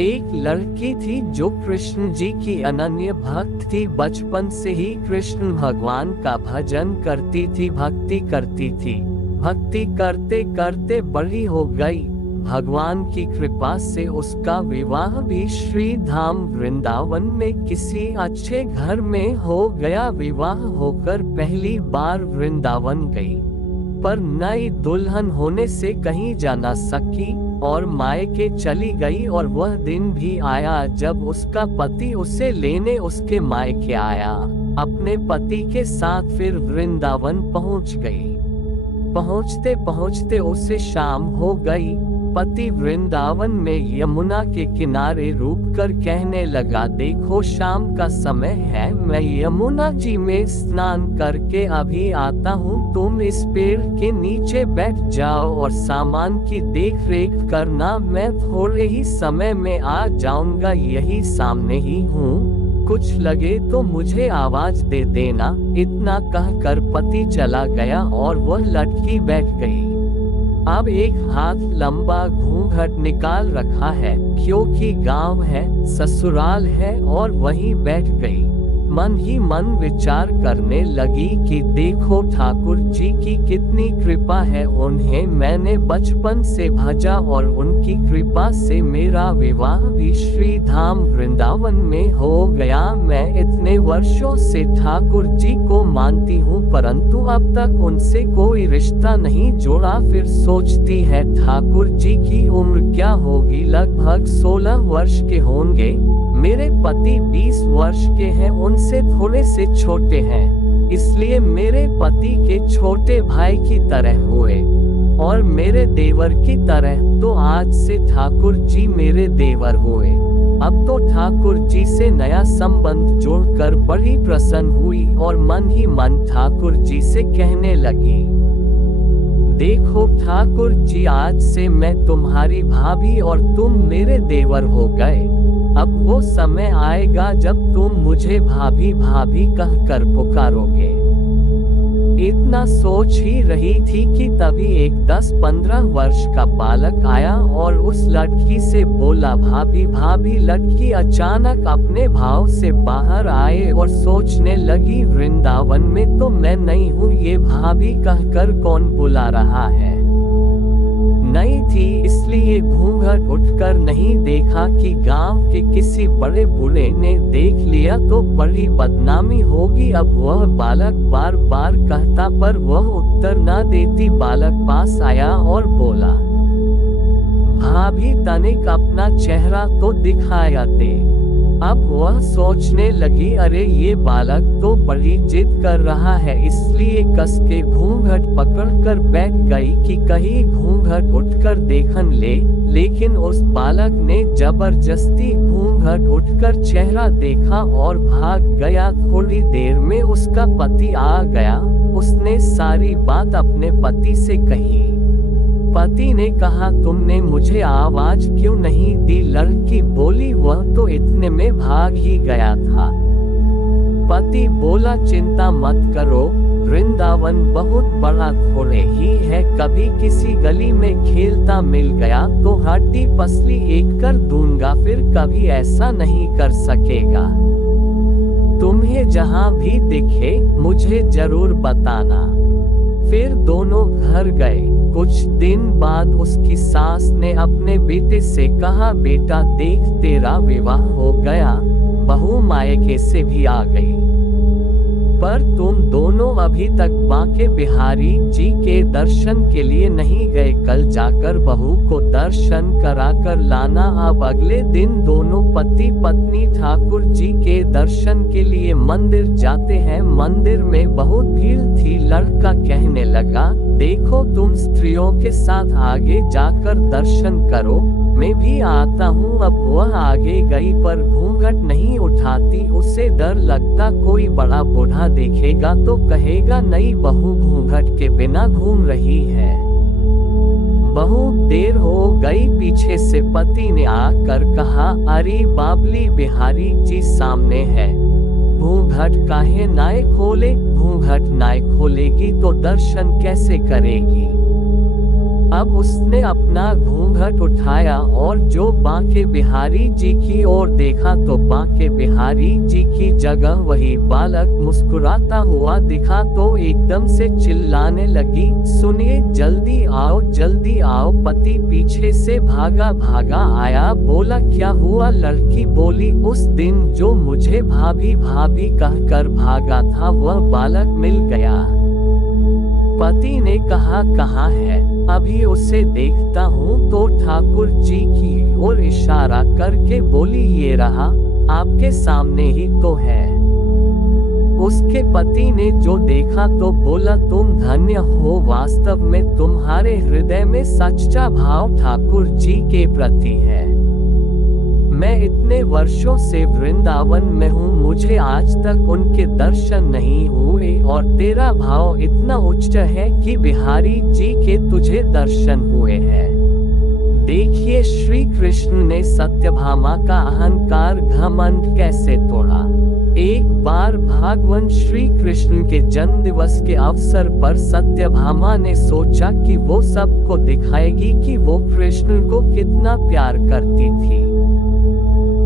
एक लड़की थी जो कृष्ण जी की अनन्य भक्त थी। बचपन से ही कृष्ण भगवान का भजन करती थी, भक्ति करती थी। भक्ति करते करते बड़ी हो गई। भगवान की कृपा से उसका विवाह भी श्री धाम वृंदावन में किसी अच्छे घर में हो गया। विवाह होकर पहली बार वृंदावन गई, पर नई दुल्हन होने से कहीं जा न सकी और मायके चली गई। और वह दिन भी आया जब उसका पति उसे लेने उसके मायके आया। अपने पति के साथ फिर वृंदावन पहुंच गई। पहुंचते पहुंचते उसे शाम हो गई। पति वृंदावन में यमुना के किनारे रुककर कहने लगा, देखो शाम का समय है, मैं यमुना जी में स्नान करके अभी आता हूँ। तुम इस पेड़ के नीचे बैठ जाओ और सामान की देख रेख करना। मैं थोड़े ही समय में आ जाऊंगा, यही सामने ही हूँ। कुछ लगे तो मुझे आवाज दे देना। इतना कहकर पति चला गया और वह लड़की बैठ गई। अब एक हाथ लंबा घूंघट निकाल रखा है, क्योंकि गांव है, ससुराल है, और वहीं बैठ गई। मन ही मन विचार करने लगी कि देखो ठाकुर जी की कितनी कृपा है। उन्हें मैंने बचपन से भजा और उनकी कृपा से मेरा विवाह भी श्री धाम वृंदावन में हो गया। मैं इतने वर्षों से ठाकुर जी को मानती हूँ, परंतु अब तक उनसे कोई रिश्ता नहीं जोड़ा। फिर सोचती है ठाकुर जी की उम्र क्या होगी, लगभग 16 वर्ष के होंगे। मेरे पति 20 वर्ष के हैं, उनसे थोड़े से छोटे हैं, इसलिए मेरे पति के छोटे भाई की तरह हुए और मेरे देवर की तरह। तो आज से ठाकुर जी मेरे देवर हुए। अब तो ठाकुर जी से नया संबंध जोड़कर बड़ी प्रसन्न हुई और मन ही मन ठाकुर जी से कहने लगी, देखो ठाकुर जी, आज से मैं तुम्हारी भाभी और तुम मेरे देवर हो गए। अब वो समय आएगा जब तुम मुझे भाभी भाभी कहकर पुकारोगे। इतना सोच ही रही थी कि तभी एक 10-15 वर्ष का बालक आया और उस लड़की से बोला, भाभी भाभी। लड़की अचानक अपने भाव से बाहर आए और सोचने लगी, वृंदावन में तो मैं नहीं हूँ, ये भाभी कहकर कौन बुला रहा है। नई थी इसलिए घूंघट उठकर नहीं देखा कि गांव के किसी बड़े बूढ़े ने देख लिया तो बड़ी बदनामी होगी। अब वह बालक बार बार कहता पर वह उत्तर न देती। बालक पास आया और बोला, भाभी तनिक अपना चेहरा तो दिखाया दे। अब वह सोचने लगी, अरे ये बालक तो बड़ी जिद कर रहा है, इसलिए कस के घूंघट पकड़कर बैठ गई कि कहीं घूंघट उठकर देखन ले। लेकिन उस बालक ने जबरदस्ती घूंघट उठकर चेहरा देखा और भाग गया। थोड़ी देर में उसका पति आ गया। उसने सारी बात अपने पति से कही। पति ने कहा, तुमने मुझे आवाज क्यों नहीं दी? लड़की बोली, वह तो इतने में भाग ही गया था। पति बोला, चिंता मत करो, वृंदावन बहुत बड़ा थोड़े ही है। कभी किसी गली में खेलता मिल गया तो हड्डी पसली एक कर दूंगा, फिर कभी ऐसा नहीं कर सकेगा। तुम्हें जहां भी दिखे मुझे जरूर बताना। फिर दोनों घर गए। कुछ दिन बाद उसकी सास ने अपने बेटे से कहा, बेटा देख तेरा विवाह हो गया, बहू मायके से भी आ गई, पर तुम दोनों अभी तक बांके बिहारी जी के दर्शन के लिए नहीं गए। कल जाकर बहू को दर्शन कराकर लाना। अब अगले दिन दोनों पति पत्नी ठाकुर जी के दर्शन के लिए मंदिर जाते हैं। मंदिर में बहुत भीड़ थी। लड़का कहने लगा, देखो तुम स्त्रियों के साथ आगे जाकर दर्शन करो, मैं भी आता हूँ। अब वह आगे गई पर घूंघट नहीं उठाती। उसे डर लगता कोई बड़ा बूढ़ा देखेगा तो कहेगा, नई बहू घूंघट के बिना घूम रही है। बहुत देर हो गई। पीछे से पति ने आकर कहा, अरे बाबली बिहारी जी सामने है, घूंघट काहे नाय खोले? घूंघट नाय खोलेगी तो दर्शन कैसे करेगी? अब उसने अपना घूंघट उठाया और जो बांके बिहारी जी की ओर देखा तो बांके बिहारी जी की जगह वही बालक मुस्कुराता हुआ दिखा तो एकदम से चिल्लाने लगी, सुनिए जल्दी आओ। पति पीछे से भागा भागा आया, बोला क्या हुआ? लड़की बोली, उस दिन जो मुझे भाभी भाभी कहकर भागा था वह बालक मिल गया। पति ने कहा कहाँ है? अभी उसे देखता हूँ तो ठाकुर जी की ओर इशारा करके बोली, ये रहा, आपके सामने ही तो है। उसके पति ने जो देखा तो बोला, तुम धन्य हो, वास्तव में तुम्हारे हृदय में सच्चा भाव ठाकुर जी के प्रति है। मैं इतने वर्षों से वृंदावन में हूँ, मुझे आज तक उनके दर्शन नहीं हुए और तेरा भाव इतना उच्च है कि बिहारी जी के तुझे दर्शन हुए हैं। देखिए श्री कृष्ण ने सत्यभामा का अहंकार घमंड कैसे तोड़ा। एक बार भगवान श्री कृष्ण के जन्म दिवस के अवसर पर सत्यभामा ने सोचा कि वो सबको दिखाएगी कि वो कृष्ण को कितना प्यार करती थी।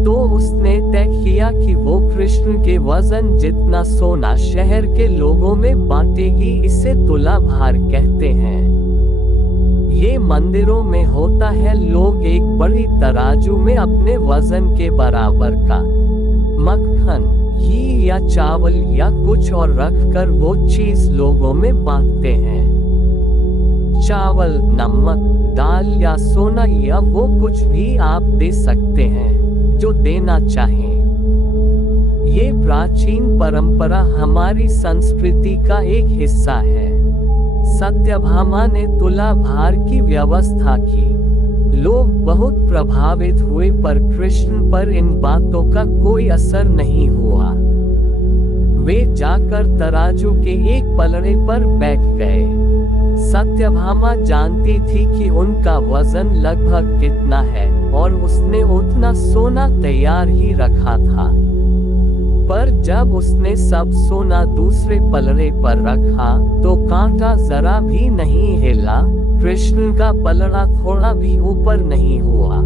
तो उसने तय किया कि वो कृष्ण के वजन जितना सोना शहर के लोगों में बांटेगी। इसे तुला भार कहते हैं। ये मंदिरों में होता है, लोग एक बड़ी तराजू में अपने वजन के बराबर का मक्खन, घी या चावल या कुछ और रखकर वो चीज लोगों में बांटते हैं। चावल, नमक, दाल या सोना या वो कुछ भी आप दे सकते हैं जो देना चाहें। ये प्राचीन परंपरा हमारी संस्कृति का एक हिस्सा है। सत्यभामा ने तुला भार की व्यवस्था की। लोग बहुत प्रभावित हुए पर कृष्ण पर इन बातों का कोई असर नहीं हुआ। वे जाकर तराजू के एक पलड़े पर बैठ गए। सत्यभामा जानती थी कि उनका वजन लगभग कितना है और उसने उतना सोना तैयार ही रखा था। पर जब उसने सब सोना दूसरे पलड़े पर रखा तो कांटा जरा भी नहीं हिला, कृष्ण का पलड़ा थोड़ा भी ऊपर नहीं हुआ।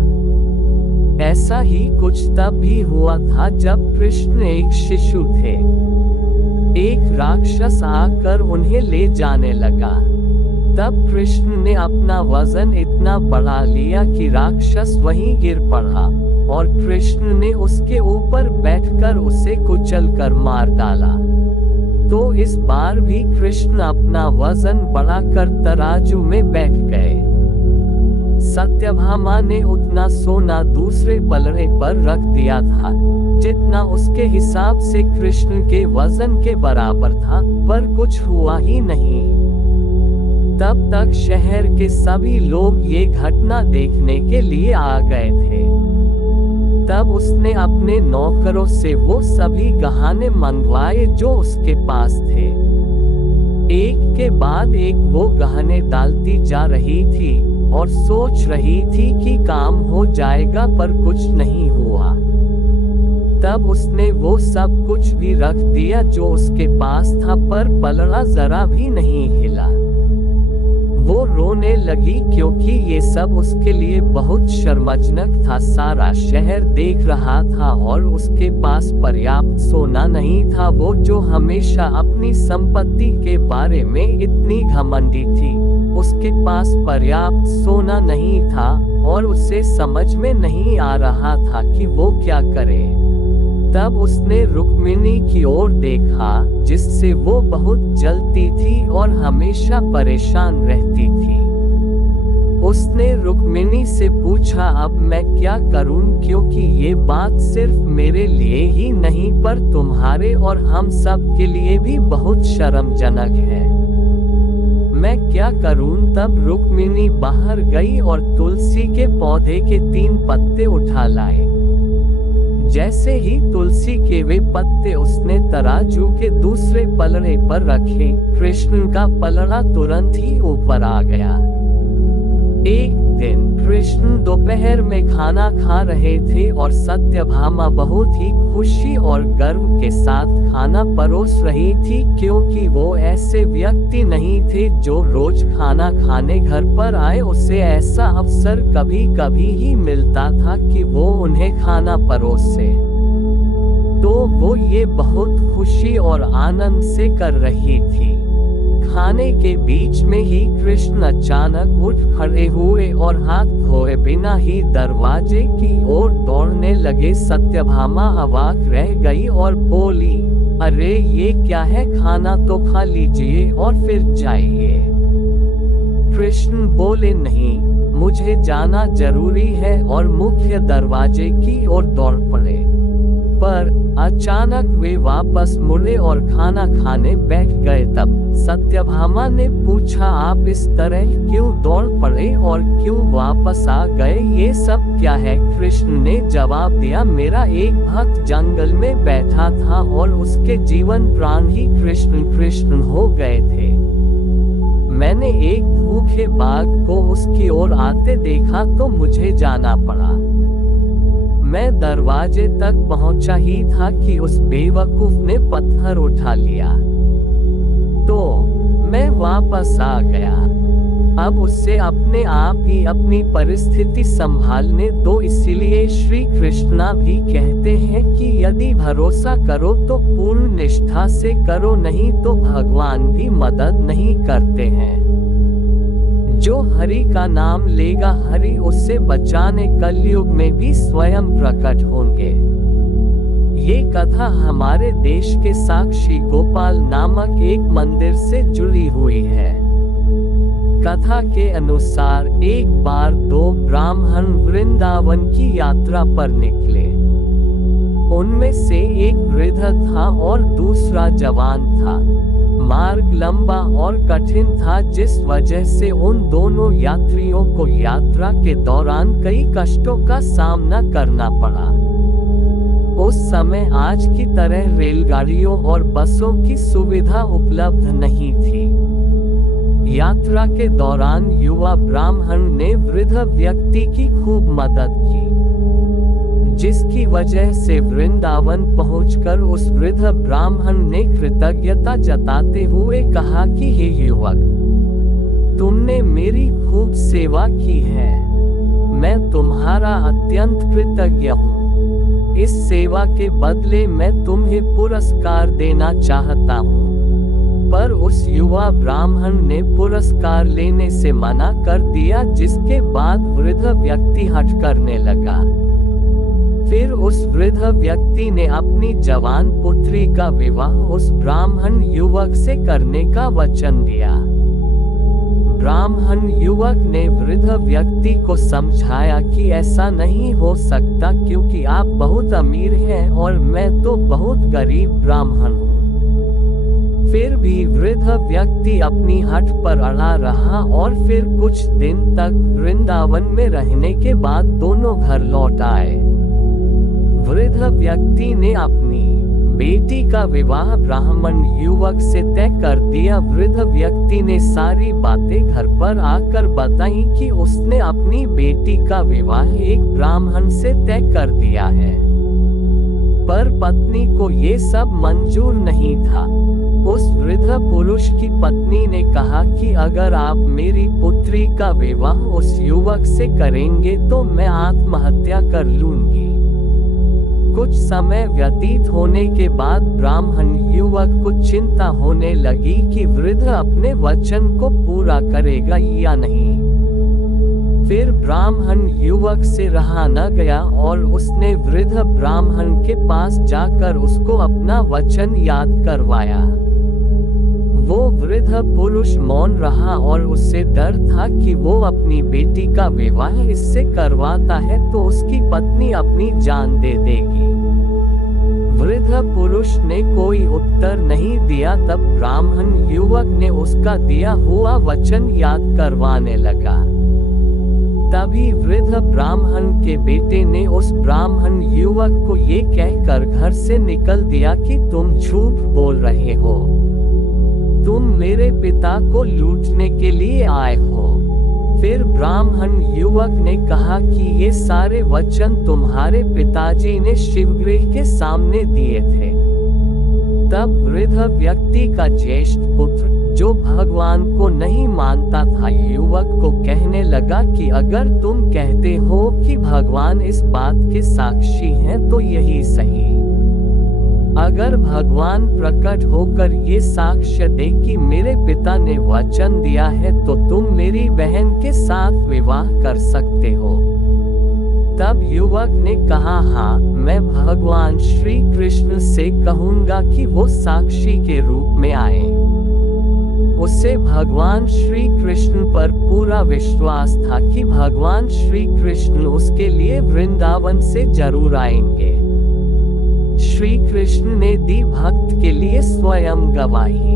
ऐसा ही कुछ तब भी हुआ था जब कृष्ण एक शिशु थे। एक राक्षस आकर उन्हें ले जाने लगा। तब कृष्ण ने अपना वजन इतना बढ़ा लिया कि राक्षस वहीं गिर पड़ा और कृष्ण ने उसके ऊपर बैठकर उसे कुचलकर मार डाला। तो इस बार भी कृष्ण अपना वजन बढ़ाकर तराजू में बैठ गए। सत्यभामा ने उतना सोना दूसरे पलड़े पर रख दिया था जितना उसके हिसाब से कृष्ण के वजन के बराबर था, पर कुछ हुआ ही नहीं। तब तक शहर के सभी लोग ये घटना देखने के लिए आ गए थे। तब उसने अपने नौकरों से वो सभी गहने मंगवाए जो उसके पास थे। एक के बाद एक वो गहने डालती जा रही थी और सोच रही थी कि काम हो जाएगा, पर कुछ नहीं हुआ। तब उसने वो सब कुछ भी रख दिया जो उसके पास था, पर पलड़ा जरा भी नहीं हिला। वो रोने लगी क्योंकि ये सब उसके लिए बहुत शर्मजनक था। सारा शहर देख रहा था और उसके पास पर्याप्त सोना नहीं था। वो जो हमेशा अपनी संपत्ति के बारे में इतनी घमंडी थी, उसके पास पर्याप्त सोना नहीं था और उसे समझ में नहीं आ रहा था कि वो क्या करे। तब उसने रुक्मिणी की ओर देखा, जिससे वो बहुत जलती थी और हमेशा परेशान रहती थी। उसने रुक्मिणी से पूछा, अब मैं क्या करूं, क्योंकि ये बात सिर्फ मेरे लिए ही नहीं पर तुम्हारे और हम सब के लिए भी बहुत शर्मजनक है। मैं क्या करूं? तब रुक्मिणी बाहर गई और तुलसी के पौधे के 3 पत्ते उठा लाए। जैसे ही तुलसी के वे पत्ते उसने तराजू के दूसरे पलड़े पर रखे, कृष्ण का पलड़ा तुरंत ही ऊपर आ गया। एक दिन कृष्ण दोपहर में खाना खा रहे थे और सत्यभामा बहुत ही खुशी और गर्व के साथ खाना परोस रही थी, क्योंकि वो ऐसे व्यक्ति नहीं थे जो रोज खाना खाने घर पर आए। उसे ऐसा अवसर कभी कभी ही मिलता था कि वो उन्हें खाना परोसे, तो वो ये बहुत खुशी और आनंद से कर रही थी। खाने के बीच में ही कृष्ण अचानक उठ खड़े हुए और हाथ धोए बिना ही दरवाजे की ओर दौड़ने लगे। सत्यभामा अवाक रह गई और बोली, अरे ये क्या है, खाना तो खा लीजिए और फिर जाइए। कृष्ण बोले, नहीं, मुझे जाना जरूरी है, और मुख्य दरवाजे की ओर दौड़ पड़े। पर अचानक वे वापस मुड़े और खाना खाने बैठ गए। तब सत्यभामा ने पूछा, आप इस तरह क्यों दौड़ पड़े और क्यों वापस आ गए, ये सब क्या है? कृष्ण ने जवाब दिया, मेरा एक भक्त जंगल में बैठा था और उसके जीवन प्राण ही कृष्ण कृष्ण हो गए थे। मैंने एक भूखे बाघ को उसकी ओर आते देखा तो मुझे जाना पड़ा। मैं दरवाजे तक पहुंचा ही था कि उस बेवकूफ ने पत्थर उठा लिया, तो मैं वापस आ गया। अब उससे अपने आप ही अपनी परिस्थिति संभालने दो। इसीलिए श्री कृष्णा भी कहते हैं कि यदि भरोसा करो तो पूर्ण निष्ठा से करो, नहीं तो भगवान भी मदद नहीं करते हैं। जो हरि का नाम लेगा, हरि उससे बचाने कलयुग में भी स्वयं प्रकट होंगे। ये कथा हमारे देश के साक्षी गोपाल नामक एक मंदिर से जुड़ी हुई है। कथा के अनुसार एक बार दो ब्राह्मण वृंदावन की यात्रा पर निकले। उनमें से एक वृद्ध था और दूसरा जवान था। मार्ग लंबा और कठिन था, जिस वजह से उन दोनों यात्रियों को यात्रा के दौरान कई कष्टों का सामना करना पड़ा। उस समय आज की तरह रेलगाड़ियों और बसों की सुविधा उपलब्ध नहीं थी। यात्रा के दौरान युवा ब्राह्मण ने वृद्ध व्यक्ति की खूब मदद की, जिसकी वजह से वृंदावन पहुंचकर उस वृद्ध ब्राह्मण ने कृतज्ञता जताते हुए कहा कि हे युवक, तुमने मेरी खूब सेवा की है, मैं तुम्हारा अत्यंत कृतज्ञ हूँ। इस सेवा के बदले मैं तुम्हें पुरस्कार देना चाहता हूँ। पर उस युवा ब्राह्मण ने पुरस्कार लेने से मना कर दिया, जिसके बाद वृद्ध व्यक्ति हट करने लगा। फिर उस वृद्ध व्यक्ति ने अपनी जवान पुत्री का विवाह उस ब्राह्मण युवक से करने का वचन दिया। ब्राह्मण युवक ने वृद्ध व्यक्ति को समझाया कि ऐसा नहीं हो सकता, क्योंकि आप बहुत अमीर हैं और मैं तो बहुत गरीब ब्राह्मण हूँ। फिर भी वृद्ध व्यक्ति अपनी हठ पर अड़ा रहा और फिर कुछ दिन तक वृंदावन में रहने के बाद दोनों घर लौट आए। वृद्ध व्यक्ति ने अपनी बेटी का विवाह ब्राह्मण युवक से तय कर दिया। वृद्ध व्यक्ति ने सारी बातें घर पर आकर बताई कि उसने अपनी बेटी का विवाह एक ब्राह्मण से तय कर दिया है। पर पत्नी को ये सब मंजूर नहीं था। उस वृद्ध पुरुष की पत्नी ने कहा कि अगर आप मेरी पुत्री का विवाह उस युवक से करेंगे तो मैं आत्महत्या कर लूंगी। कुछ समय व्यतीत होने के बाद ब्राह्मण युवक को चिंता होने लगी कि वृद्ध अपने वचन को पूरा करेगा या नहीं। फिर ब्राह्मण युवक से रहा न गया और उसने वृद्ध ब्राह्मण के पास जाकर उसको अपना वचन याद करवाया। वो वृद्ध पुरुष मौन रहा और उससे डर था कि वो अपनी बेटी का विवाह इससे करवाता है तो उसकी पत्नी अपनी जान दे देगी। वृद्ध पुरुष ने कोई उत्तर नहीं दिया। तब ब्राह्मण युवक ने उसका दिया हुआ वचन याद करवाने लगा। तभी वृद्ध ब्राह्मण के बेटे ने उस ब्राह्मण युवक को ये कहकर घर से निकल दिया कि तुम झूठ बोल रहे हो, तुम मेरे पिता को लूटने के लिए आए हो। फिर ब्राह्मण युवक ने कहा कि ये सारे वचन तुम्हारे पिताजी ने शिवगृह के सामने दिए थे। तब वृद्ध व्यक्ति का ज्येष्ठ पुत्र, जो भगवान को नहीं मानता था, युवक को कहने लगा कि अगर तुम कहते हो कि भगवान इस बात के साक्षी हैं तो यही सही। अगर भगवान प्रकट होकर ये साक्ष्य दे कि मेरे पिता ने वचन दिया है तो तुम मेरी बहन के साथ विवाह कर सकते हो। तब युवक ने कहा, हाँ, मैं भगवान श्री कृष्ण से कहूंगा कि वो साक्षी के रूप में आए। उसे भगवान श्री कृष्ण पर पूरा विश्वास था कि भगवान श्री कृष्ण उसके लिए वृंदावन से जरूर आएंगे। श्री कृष्ण ने दी भक्त के लिए स्वयं गवाही।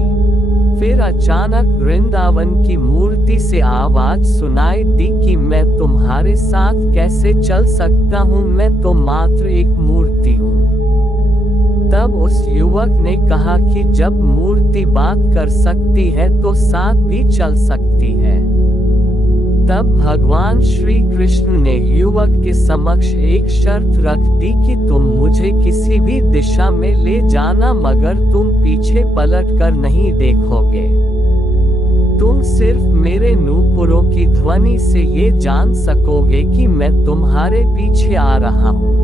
फिर अचानक वृंदावन की मूर्ति से आवाज सुनाई दी कि मैं तुम्हारे साथ कैसे चल सकता हूँ, मैं तो मात्र एक मूर्ति हूँ। तब उस युवक ने कहा कि जब मूर्ति बात कर सकती है तो साथ भी चल सकती है। तब भगवान श्री कृष्ण ने युवक के समक्ष एक शर्त रख दी कि तुम मुझे किसी भी दिशा में ले जाना, मगर तुम पीछे पलट कर नहीं देखोगे। तुम सिर्फ मेरे नूपुरों की ध्वनि से ये जान सकोगे कि मैं तुम्हारे पीछे आ रहा हूँ।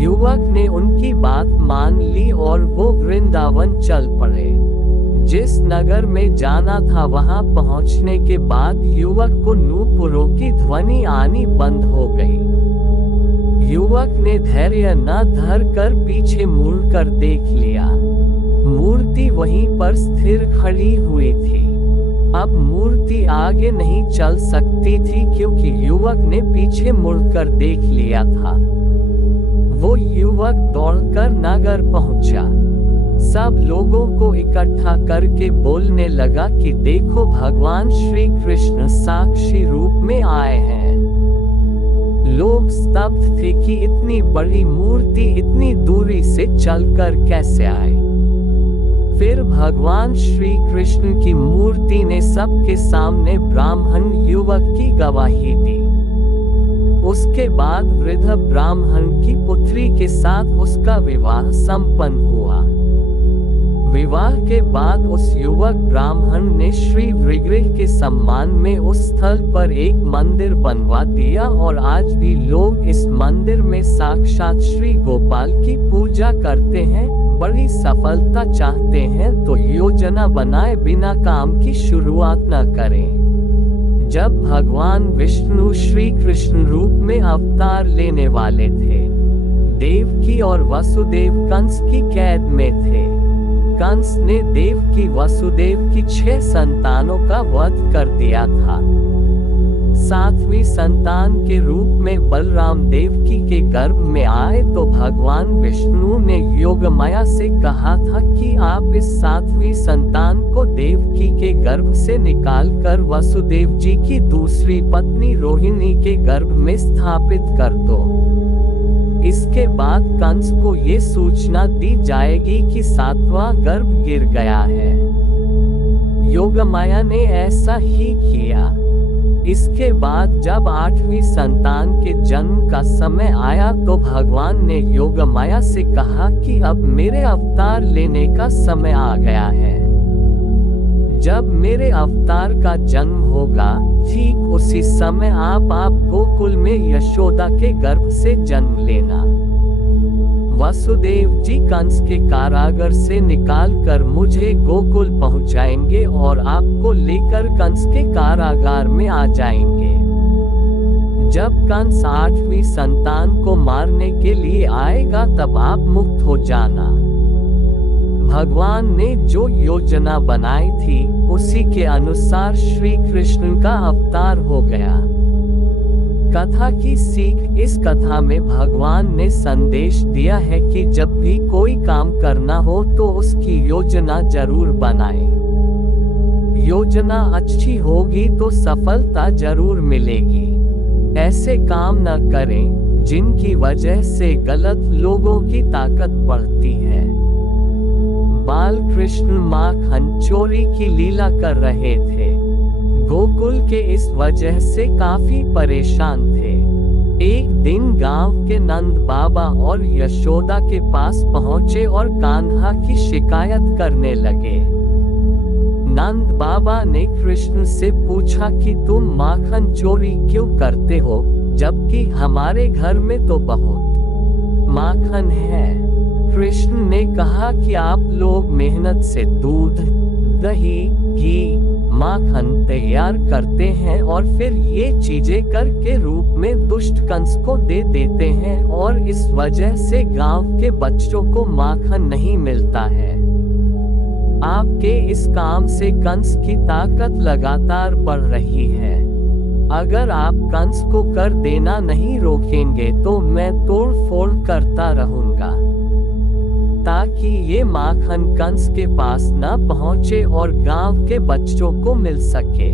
युवक ने उनकी बात मान ली और वो वृंदावन चल पड़े। जिस नगर में जाना था वहां पहुंचने के बाद युवक को नूपुरों की ध्वनि आनी बंद हो गई। युवक ने धैर्य न धर कर पीछे मुड़कर देख लिया। मूर्ति वहीं पर स्थिर खड़ी हुई थी। अब मूर्ति आगे नहीं चल सकती थी क्योंकि युवक ने पीछे मुड़कर देख लिया था। वो युवक दौड़कर नगर पहुंचा। सब लोगों को इकट्ठा करके बोलने लगा कि देखो, भगवान श्री कृष्ण साक्षी रूप में आए हैं। लोग स्तब्ध थे कि इतनी बड़ी मूर्ति इतनी दूरी से चलकर कैसे आई। फिर भगवान श्री कृष्ण की मूर्ति ने सबके सामने ब्राह्मण युवक की गवाही दी। उसके बाद वृद्ध ब्राह्मण की पुत्री के साथ उसका विवाह संपन्न हुआ। विवाह के बाद उस युवक ब्राह्मण ने श्री विग्रह के सम्मान में उस स्थल पर एक मंदिर बनवा दिया और आज भी लोग इस मंदिर में साक्षात श्री गोपाल की पूजा करते हैं। बड़ी सफलता चाहते हैं तो योजना बनाए बिना काम की शुरुआत न करें। जब भगवान विष्णु श्री कृष्ण रूप में अवतार लेने वाले थे, देवकी और वसुदेव कंस की कैद में थे। कंस ने देवकी वसुदेव की 6 संतानों का वध कर दिया था। 7वीं संतान के रूप में बलराम देवकी के गर्भ में आए तो भगवान विष्णु ने योगमाया से कहा था कि आप इस 7वीं संतान को देवकी के गर्भ से निकालकर वसुदेव जी की दूसरी पत्नी रोहिणी के गर्भ में स्थापित कर दो। इसके बाद कंस को ये सूचना दी जाएगी कि 7वां गर्भ गिर गया है। योगमाया ने ऐसा ही किया। इसके बाद जब 8वीं संतान के जन्म का समय आया तो भगवान ने योगमाया से कहा कि अब मेरे अवतार लेने का समय आ गया है। जब मेरे अवतार का जन्म होगा, ठीक उसी समय आप गोकुल में यशोदा के गर्भ से जन्म लेना। वसुदेव जी कंस के कारागार से निकालकर मुझे गोकुल पहुंचाएंगे और आपको लेकर कंस के कारागार में आ जाएंगे। जब कंस 8वीं संतान को मारने के लिए आएगा तब आप मुक्त हो जाना। भगवान ने जो योजना बनाई थी उसी के अनुसार श्री कृष्ण का अवतार हो गया। कथा की सीख। इस कथा में भगवान ने संदेश दिया है कि जब भी कोई काम करना हो तो उसकी योजना जरूर बनाएं। योजना अच्छी होगी तो सफलता जरूर मिलेगी। ऐसे काम न करें जिनकी वजह से गलत लोगों की ताकत बढ़ती है। बाल कृष्ण माखन चोरी की लीला कर रहे थे। गोकुल के इस वजह से काफी परेशान थे। एक दिन गांव के नंद बाबा और यशोदा के पास पहुंचे और कान्हा की शिकायत करने लगे। नंद बाबा ने कृष्ण से पूछा कि तुम माखन चोरी क्यों करते हो, जबकि हमारे घर में तो बहुत माखन है। कृष्ण ने कहा कि आप लोग मेहनत से दूध, दही, घी, माखन तैयार करते हैं और फिर ये चीजें कर के रूप में दुष्ट कंस को दे देते हैं और इस वजह से गांव के बच्चों को माखन नहीं मिलता है। आपके इस काम से कंस की ताकत लगातार बढ़ रही है। अगर आप कंस को कर देना नहीं रोकेंगे तो मैं तोड़ फोड़ करता रहूंगा, ताकि ये माखन कंस के पास न पहुंचे और गांव के बच्चों को मिल सके।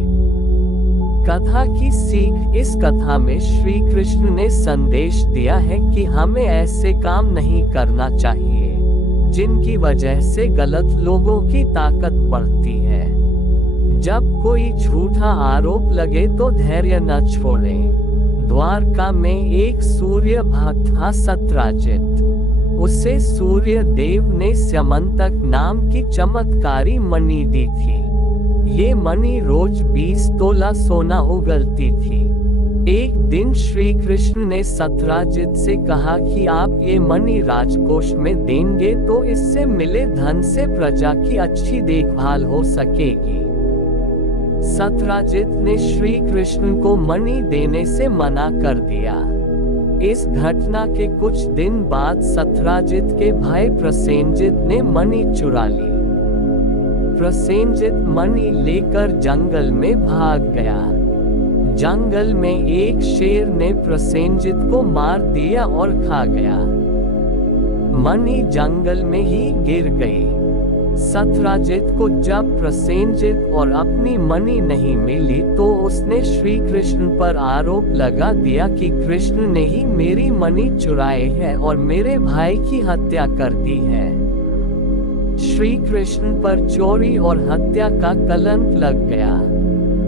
कथा की सीख। इस कथा में श्री कृष्ण ने संदेश दिया है कि हमें ऐसे काम नहीं करना चाहिए जिनकी वजह से गलत लोगों की ताकत बढ़ती है। जब कोई झूठा आरोप लगे तो धैर्य न छोड़ें। द्वारका में एक सूर्य भक्त था सत्यराजित। उसे सूर्य देव ने स्यमंतक नाम की चमत्कारी मणि दी थी। ये मणि रोज 20 तोला सोना उगलती थी। एक दिन श्री कृष्ण ने सत्यराजित से कहा कि आप ये मणि राजकोष में देंगे तो इससे मिले धन से प्रजा की अच्छी देखभाल हो सकेगी। सत्यराजित ने श्री कृष्ण को मणि देने से मना कर दिया। इस घटना के कुछ दिन बाद सत्यराजित के भाई प्रसेनजित ने मणि चुरा ली। प्रसेनजित मणि लेकर जंगल में भाग गया। जंगल में एक शेर ने प्रसेनजित को मार दिया और खा गया। मणि जंगल में ही गिर गई। सत्यराजित को जब प्रसेनजित और अपनी मणि नहीं मिली तो उसने श्री कृष्ण पर आरोप लगा दिया कि कृष्ण ने ही मेरी मणि चुराई है और मेरे भाई की हत्या कर दी है। श्री कृष्ण पर चोरी और हत्या का कलंक लग गया।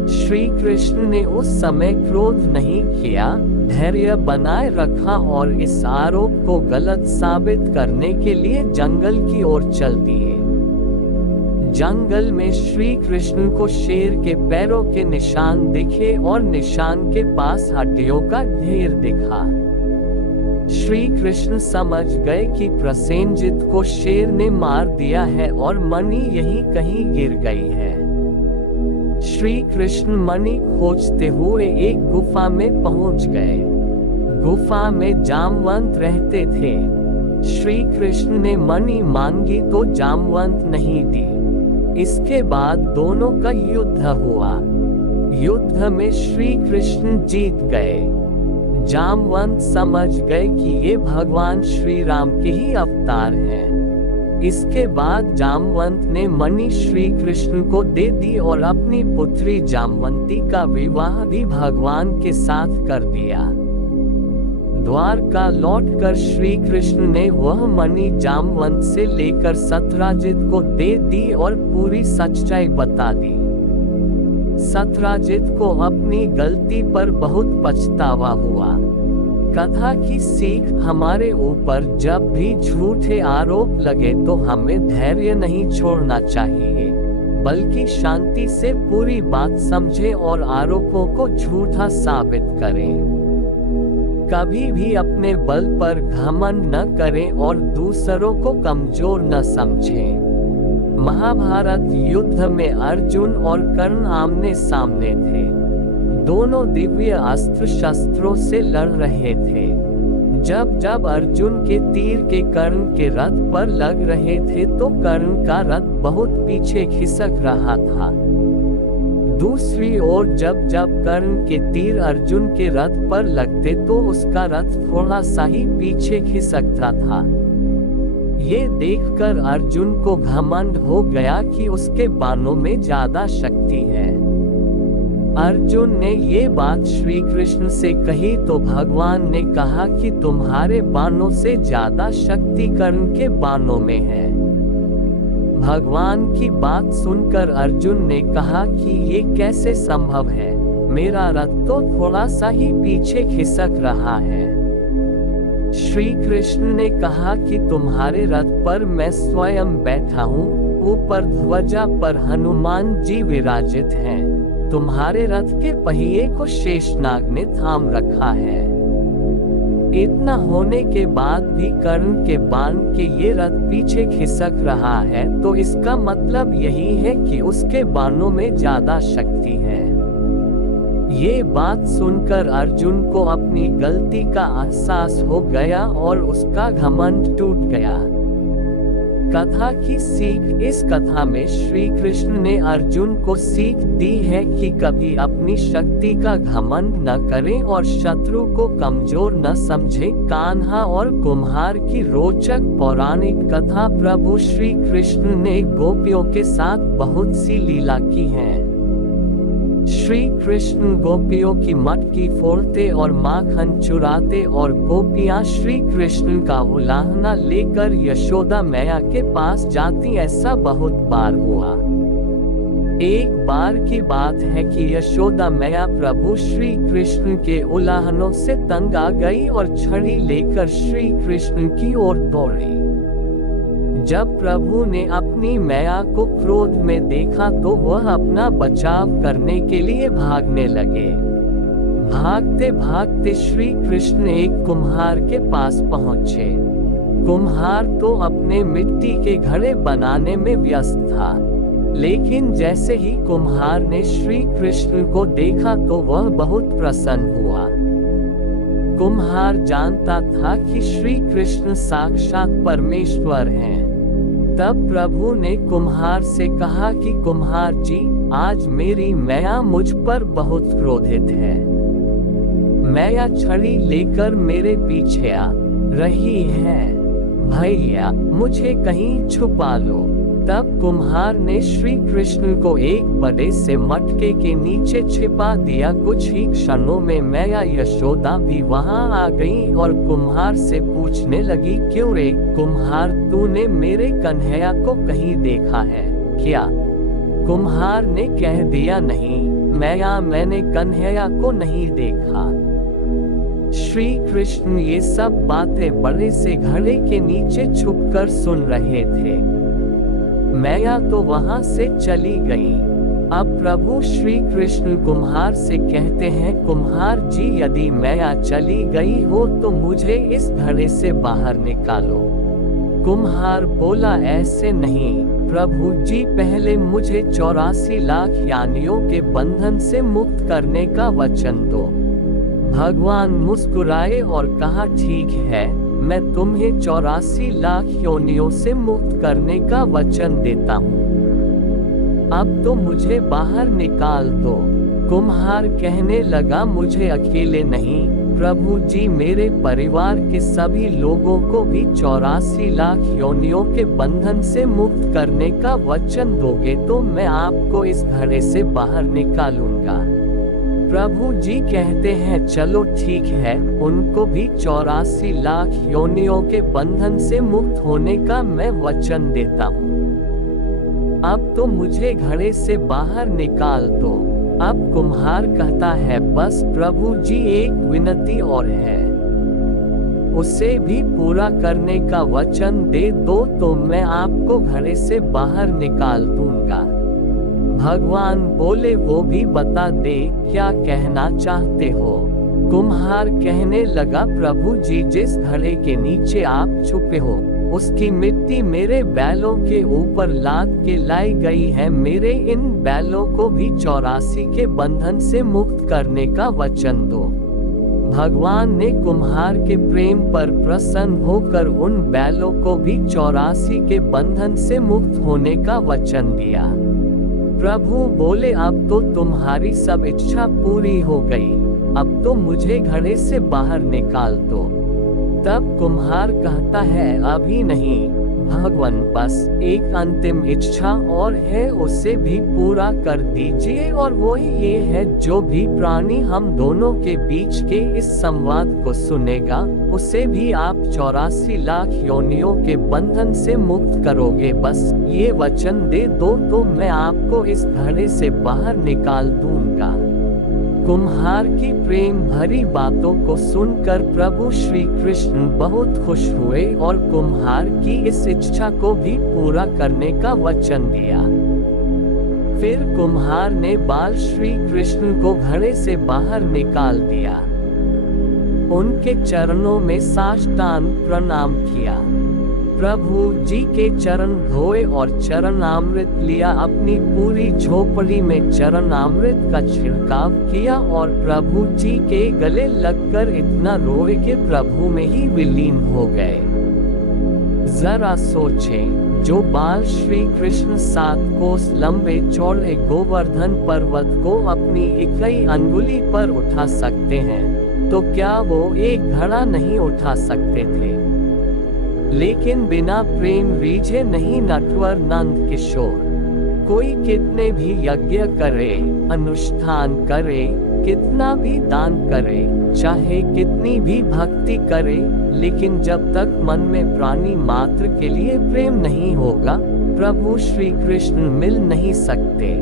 श्री कृष्ण ने उस समय क्रोध नहीं किया, धैर्य बनाए रखा और इस आरोप को गलत साबित करने के लिए जंगल की ओर चल दिए। जंगल में श्री कृष्ण को शेर के पैरों के निशान दिखे और निशान के पास हड्डियों का ढेर दिखा। श्री कृष्ण समझ गए कि प्रसेनजित को शेर ने मार दिया है और मणि यहीं कहीं गिर गई है। श्री कृष्ण मणि खोजते हुए एक गुफा में पहुंच गए। गुफा में जामवंत रहते थे। श्री कृष्ण ने मणि मांगी तो जामवंत नहीं दी। इसके बाद दोनों का युद्ध हुआ। युद्ध में श्री कृष्ण जीत गए। जामवंत समझ गए कि ये भगवान श्री राम के ही अवतार हैं। इसके बाद जामवंत ने मणि श्री कृष्ण को दे दी और अपनी पुत्री जामवंती का विवाह भी भगवान के साथ कर दिया। द्वारका लौटकर श्री कृष्ण ने वह मणि जामवंत से लेकर सत्यराजित को दे दी और पूरी सच्चाई बता दी। सत्यराजित को अपनी गलती पर बहुत पछतावा हुआ। कथा की सीख। हमारे ऊपर जब भी झूठे आरोप लगे तो हमें धैर्य नहीं छोड़ना चाहिए, बल्कि शांति से पूरी बात समझें और आरोपों को झूठा साबित करें। कभी भी अपने बल पर घमंड न करें और दूसरों को कमजोर न समझें। महाभारत युद्ध में अर्जुन और कर्ण आमने सामने थे। दोनों दिव्य अस्त्र शस्त्रों से लड़ रहे थे। जब जब अर्जुन के तीर के कर्ण के रथ पर लग रहे थे तो कर्ण का रथ बहुत पीछे खिसक रहा था। दूसरी ओर जब जब कर्ण के तीर अर्जुन के रथ पर लगते तो उसका रथ थोड़ा सा ही पीछे खिसकता था। ये देखकर अर्जुन को घमंड हो गया कि उसके बाणों में ज्यादा शक्ति है। अर्जुन ने ये बात श्री कृष्ण से कही तो भगवान ने कहा कि तुम्हारे बाणों से ज्यादा शक्ति कर्ण के बाणों में है। भगवान की बात सुनकर अर्जुन ने कहा कि ये कैसे संभव है, मेरा रथ तो थोड़ा सा ही पीछे खिसक रहा है। श्री कृष्ण ने कहा कि तुम्हारे रथ पर मैं स्वयं बैठा हूँ, ऊपर ध्वजा पर हनुमान जी विराजित हैं। तुम्हारे रथ के पहिए को शेषनाग ने थाम रखा है। इतना होने के बाद भी कर्ण के बाण के ये रथ पीछे खिसक रहा है, तो इसका मतलब यही है कि उसके बाणों में ज्यादा शक्ति है। ये बात सुनकर अर्जुन को अपनी गलती का एहसास हो गया और उसका घमंड टूट गया। कथा की सीख। इस कथा में श्री कृष्ण ने अर्जुन को सीख दी है कि कभी अपनी शक्ति का घमंड न करें और शत्रु को कमजोर न समझें। कान्हा और कुम्हार की रोचक पौराणिक कथा। प्रभु श्री कृष्ण ने गोपियों के साथ बहुत सी लीला की है। श्री कृष्ण गोपियों की मटकी फोड़ते और माखन चुराते और गोपियां श्री कृष्ण का उलाहना लेकर यशोदा मैया के पास जाती। ऐसा बहुत बार हुआ। एक बार की बात है कि यशोदा मैया प्रभु श्री कृष्ण के उलाहनों से तंग आ गई और छड़ी लेकर श्री कृष्ण की ओर दौड़ी। जब प्रभु ने अपनी मैया को क्रोध में देखा तो वह अपना बचाव करने के लिए भागने लगे। भागते भागते श्री कृष्ण एक कुम्हार के पास पहुँचे। कुम्हार तो अपने मिट्टी के घड़े बनाने में व्यस्त था, लेकिन जैसे ही कुम्हार ने श्री कृष्ण को देखा तो वह बहुत प्रसन्न हुआ। कुम्हार जानता था कि श्री कृष्ण साक्षात परमेश्वर हैं। तब प्रभु ने कुम्हार से कहा कि कुम्हार जी, आज मेरी मैया मुझ पर बहुत क्रोधित है। मैया छड़ी लेकर मेरे पीछे आ रही है। भैया मुझे कहीं छुपा लो। तब कुम्हार ने श्री कृष्ण को एक बड़े से मटके के नीचे छिपा दिया। कुछ ही क्षणों में मैया यशोदा भी वहां आ गई और कुम्हार से पूछने लगी, क्यों रे कुम्हार, तूने मेरे कन्हैया को कहीं देखा है क्या? कुम्हार ने कह दिया, नहीं मैया, मैंने कन्हैया को नहीं देखा। श्री कृष्ण ये सब बातें बड़े से घड़े के नीचे छुपकर सुन रहे थे। मैया तो वहां से चली गई। अब प्रभु श्री कृष्ण कुम्हार से कहते हैं, कुम्हार जी, यदि मैया चली गई हो तो मुझे इस घड़े से बाहर निकालो। कुम्हार बोला, ऐसे नहीं प्रभु जी, पहले मुझे 84 लाख यानियों के बंधन से मुक्त करने का वचन दो। भगवान मुस्कुराए और कहा, ठीक है, मैं तुम्हें 84 लाख योनियों से मुक्त करने का वचन देता हूँ। अब तो मुझे बाहर निकाल दो। कुम्हार कहने लगा, मुझे अकेले नहीं प्रभु जी, मेरे परिवार के सभी लोगों को भी 84 लाख योनियों के बंधन से मुक्त करने का वचन दोगे तो मैं आपको इस घड़े से बाहर निकालूंगा। प्रभु जी कहते हैं, चलो ठीक है, उनको भी 84 लाख योनियों के बंधन से मुक्त होने का मैं वचन देता हूँ। अब तो मुझे घड़े से बाहर निकाल दो। अब कुम्हार कहता है, बस प्रभु जी, एक विनती और है, उसे भी पूरा करने का वचन दे दो तो मैं आपको घड़े से बाहर निकाल दूंगा। भगवान बोले, वो भी बता दे, क्या कहना चाहते हो? कुम्हार कहने लगा, प्रभु जी, जिस घड़े के नीचे आप छुपे हो उसकी मिट्टी मेरे बैलों के ऊपर लाद के लाई गई है। मेरे इन बैलों को भी 84 के बंधन से मुक्त करने का वचन दो। भगवान ने कुम्हार के प्रेम पर प्रसन्न होकर उन बैलों को भी 84 के बंधन से मुक्त होने का वचन दिया। प्रभु बोले, अब तो तुम्हारी सब इच्छा पूरी हो गई, अब तो मुझे घड़े से बाहर निकाल दो। तब कुम्हार कहता है, अभी नहीं भगवान बस एक अंतिम इच्छा और है, उसे भी पूरा कर दीजिए, और वो ये है जो भी प्राणी हम दोनों के बीच के इस संवाद को सुनेगा उसे भी आप 84 लाख योनियों के बंधन से मुक्त करोगे। बस ये वचन दे दो तो मैं आपको इस घड़े से बाहर निकाल दूंगा। कुम्हार की प्रेम भरी बातों को सुनकर प्रभु श्री कृष्ण बहुत खुश हुए और कुम्हार की इस इच्छा को भी पूरा करने का वचन दिया। फिर कुम्हार ने बाल श्री कृष्ण को घड़े से बाहर निकाल दिया, उनके चरणों में साष्टांग प्रणाम किया, प्रभु जी के चरण धोए और चरणामृत लिया, अपनी पूरी झोपड़ी में चरणामृत का छिड़काव किया और प्रभु जी के गले लगकर इतना रोए कि प्रभु में ही विलीन हो गए। जरा सोचें, जो बाल श्री कृष्ण 7 कोस लंबे चौड़े गोवर्धन पर्वत को अपनी इकाई अंगुली पर उठा सकते हैं, तो क्या वो एक घड़ा नहीं उठा सकते थे? लेकिन बिना प्रेम रीझे नहीं नटवर नंद किशोर। कोई कितने भी यज्ञ करे, अनुष्ठान करे, कितना भी दान करे, चाहे कितनी भी भक्ति करे, लेकिन जब तक मन में प्राणी मात्र के लिए प्रेम नहीं होगा, प्रभु श्री कृष्ण मिल नहीं सकते।